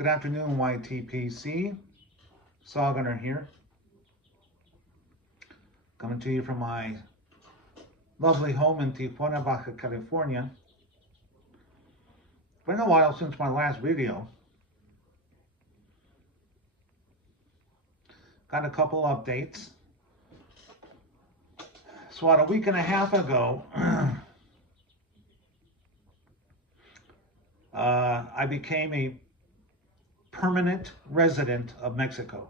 Good afternoon, YTPC. Saw Gunner here. Coming to you from my lovely home in Tijuana, Baja California. It's been a while since my last video. Got a couple updates. So about a week and a half ago, I became a permanent resident of Mexico.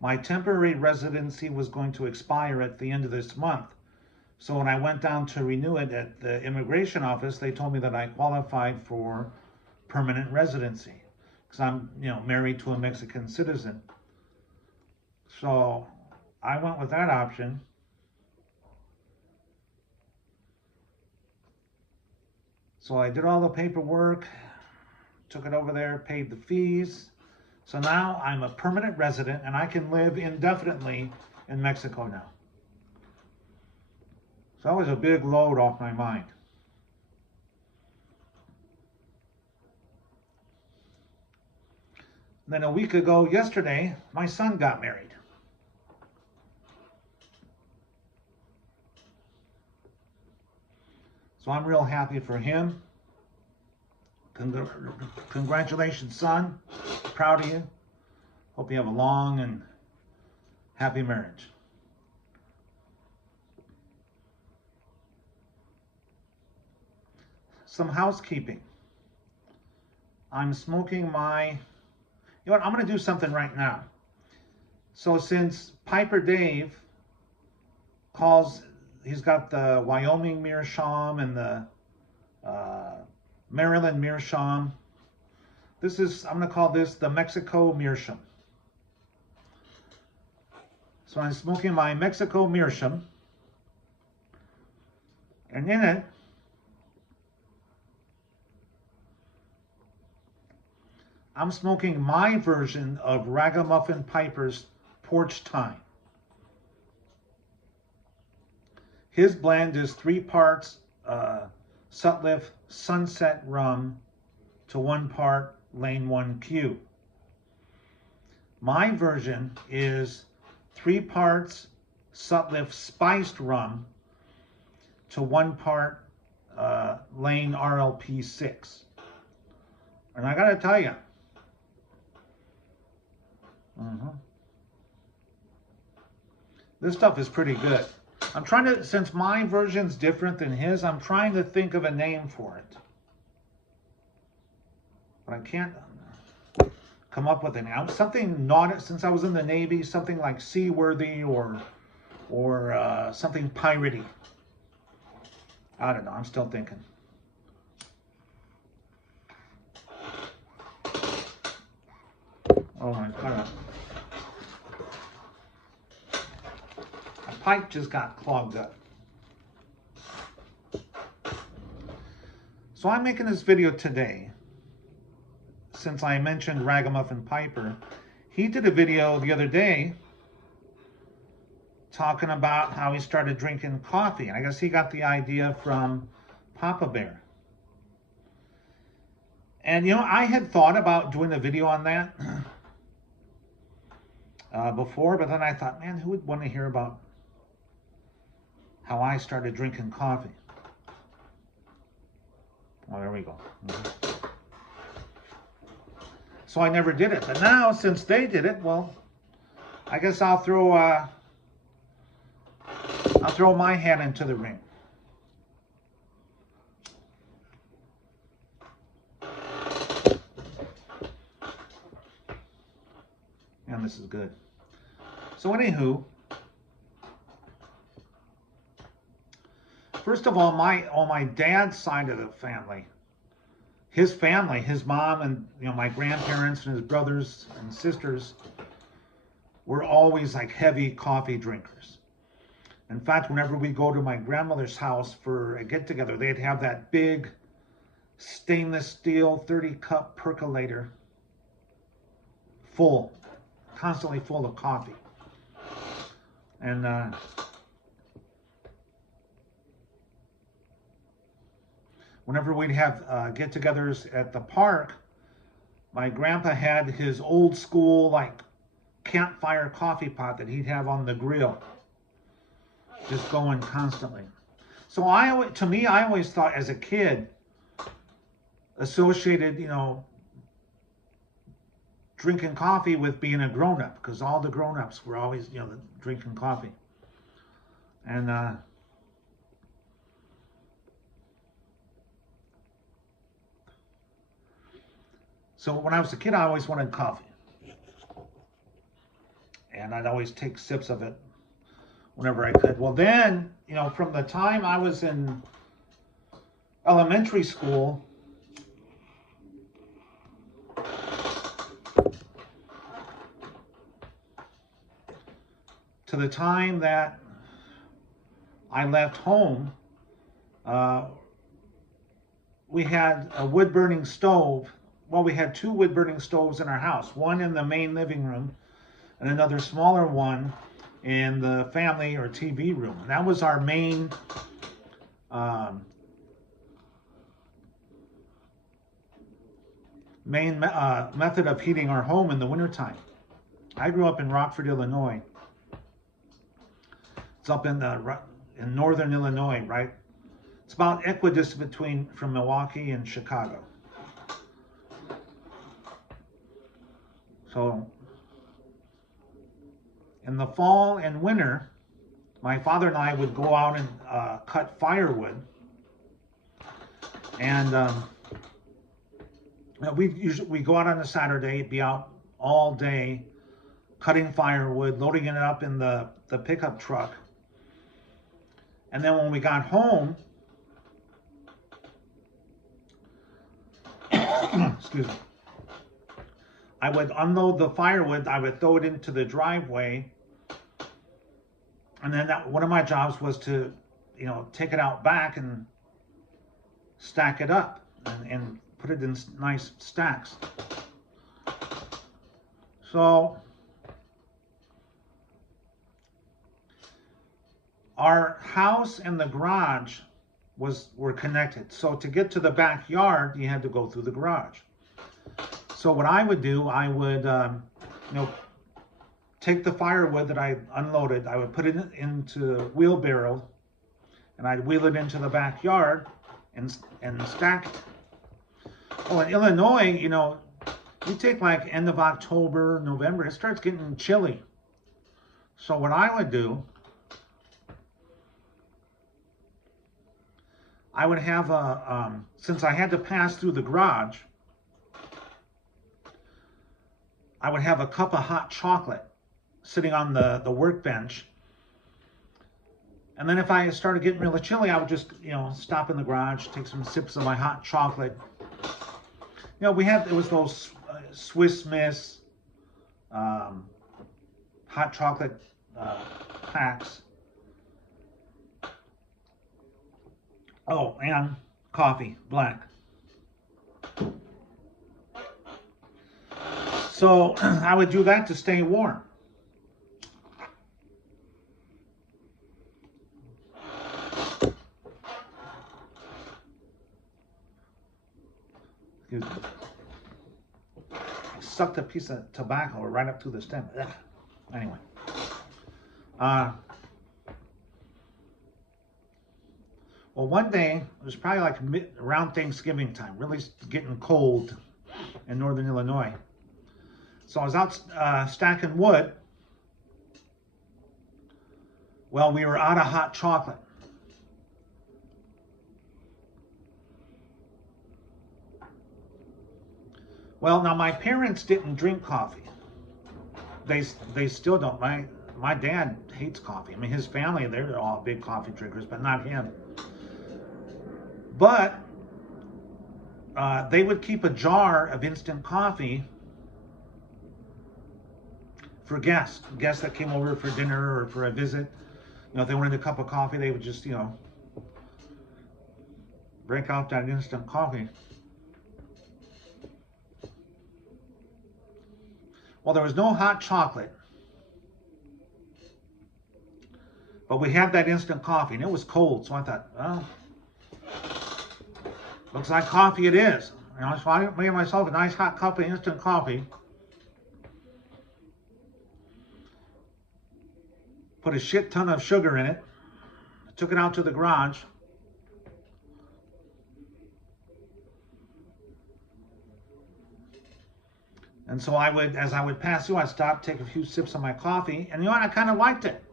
My temporary residency was going to expire at the end of this month. So when I went down to renew it at the immigration office, they told me that I qualified for permanent residency because I'm, married to a Mexican citizen. So I went with that option. So I did all the paperwork, took it over there, paid the fees. So now I'm a permanent resident and I can live indefinitely in Mexico now. So that was a big load off my mind. Then a week ago, yesterday, my son got married. So I'm real happy for him. Congratulations, son. Proud of you. Hope you have a long and happy marriage. Some housekeeping. I'm smoking my... I'm going to do something right now. So since Piper Dave calls... He's got the Wyoming Meerschaum and the Maryland Meerschaum. I'm going to call this the Mexico Meerschaum. So I'm smoking my Mexico Meerschaum. And in it, I'm smoking my version of Ragamuffin Piper's Porch Time. His blend is 3 parts Sutliff Sunset Rum to 1 part Lane 1Q. My version is 3 parts Sutliff Spiced Rum to 1 part Lane RLP 6. And I gotta tell you, this stuff is pretty good. I'm trying to, since my version's different than his, I'm trying to think of a name for it. But I can't come up with an something not, since I was in the Navy, something like seaworthy or something piratey. I don't know, I'm still thinking. Oh my God. Pipe just got clogged up. So I'm making this video today since I mentioned Ragamuffin Piper. He did a video the other day talking about how he started drinking coffee. And I guess he got the idea from Papa Bear. And I had thought about doing a video on that before, but then I thought, man, who would want to hear about how I started drinking coffee? Oh, there we go. So I never did it. But now, since they did it, well, I guess I'll throw my hat into the ring. And this is good. So anywho, first of all, on my dad's side of the family, his mom and my grandparents and his brothers and sisters were always like heavy coffee drinkers. In fact, whenever we go to my grandmother's house for a get-together, they'd have that big stainless steel 30-cup percolator full, constantly full of coffee. And whenever we'd have get-togethers at the park, my grandpa had his old school like campfire coffee pot that he'd have on the grill, just going constantly. So to me, I always thought as a kid, associated, drinking coffee with being a grown-up, because all the grown-ups were always, drinking coffee. And so when I was a kid, I always wanted coffee. And I'd always take sips of it whenever I could. Well, then, from the time I was in elementary school to the time that I left home, we had a wood-burning stove. Well, we had 2 wood-burning stoves in our house, one in the main living room and another smaller one in the family or TV room. And that was our main method of heating our home in the wintertime. I grew up in Rockford, Illinois. It's up in northern Illinois, right? It's about equidistant from Milwaukee and Chicago. So in the fall and winter, my father and I would go out and cut firewood. And we go out on a Saturday, be out all day cutting firewood, loading it up in the pickup truck. And then when we got home, excuse me, I would unload the firewood, I would throw it into the driveway, and then one of my jobs was to, take it out back and stack it up and put it in nice stacks. So our house and the garage were connected. So to get to the backyard, you had to go through the garage. So what I would do, I would, take the firewood that I unloaded, I would put it into a wheelbarrow, and I'd wheel it into the backyard and stack it. Well, in Illinois, you take like end of October, November, it starts getting chilly. So what I would do, I would have since I had to pass through the garage, I would have a cup of hot chocolate sitting on the workbench. And then if I started getting really chilly, I would just, stop in the garage, take some sips of my hot chocolate. It was those Swiss Miss hot chocolate packs. Oh, and coffee, black. So I would do that to stay warm. Excuse me. I sucked a piece of tobacco right up to the stem. Ugh. Anyway. Well, one day, it was probably like around Thanksgiving time, really getting cold in northern Illinois. So I was out stacking wood. Well, we were out of hot chocolate. Well, now my parents didn't drink coffee. They still don't. My dad hates coffee. I mean, his family, they're all big coffee drinkers, but not him. But they would keep a jar of instant coffee for guests that came over for dinner or for a visit. If they wanted a cup of coffee, they would just, break out that instant coffee. Well, there was no hot chocolate, but we had that instant coffee, and it was cold, so I thought, well, Looks like coffee it is. You know, so I made myself a nice hot cup of instant coffee. Put a shit ton of sugar in it. Took it out to the garage. And so I would, as I would pass through, I'd stop, take a few sips of my coffee, and you know what? I kind of liked it.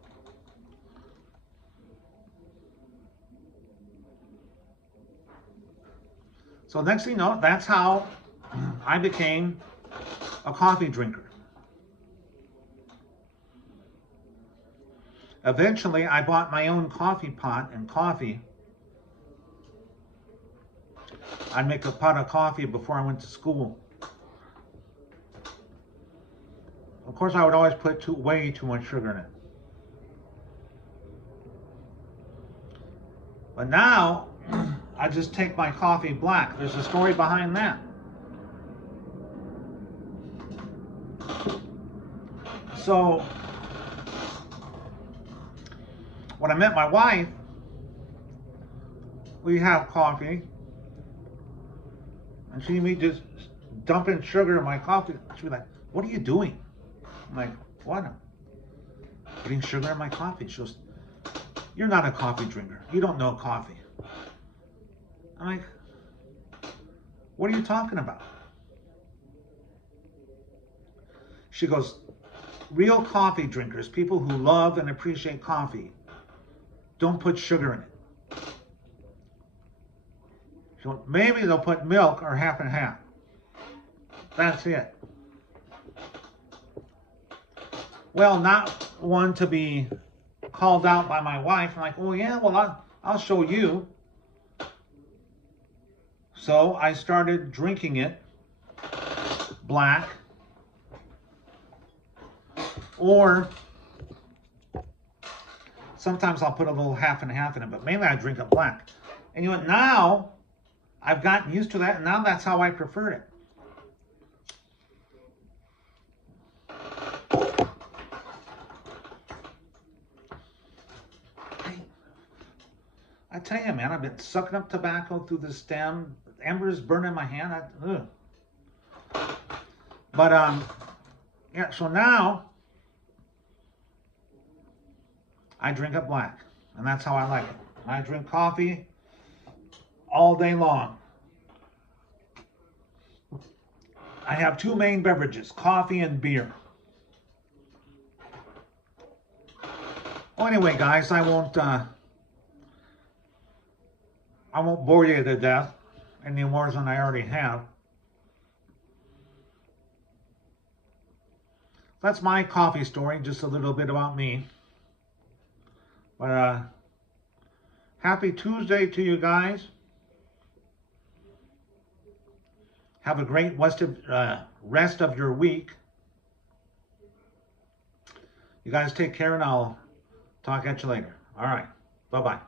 So next thing you know, that's how I became a coffee drinker. Eventually, I bought my own coffee pot and coffee. I'd make a pot of coffee before I went to school. Of course, I would always put way too much sugar in it. But now, I just take my coffee black. There's a story behind that. So, when I met my wife, we have coffee, and she me just dumping sugar in my coffee. She'd be like, "What are you doing?" I'm like, "What? I'm putting sugar in my coffee." She goes, "You're not a coffee drinker. You don't know coffee." I'm like, "What are you talking about?" She goes, "Real coffee drinkers, people who love and appreciate coffee, don't put sugar in it. So maybe they'll put milk or half and half. That's it." Well, not one to be called out by my wife. I'm like, "Oh yeah, well, I'll show you." So I started drinking it black, or sometimes I'll put a little half and half in it, but mainly I drink it black. And you know what? Now I've gotten used to that, and now that's how I prefer it. I tell you, man, I've been sucking up tobacco through the stem. Embers burning my hand. But yeah. So now I drink it black, and that's how I like it. I drink coffee all day long. I have two main beverages: coffee and beer. Well, anyway, guys, I won't bore you to death any more than I already have. That's my coffee story, just a little bit about me. But happy Tuesday to you guys. Have a great rest of your week. You guys take care, and I'll talk at you later. All right. Bye-bye.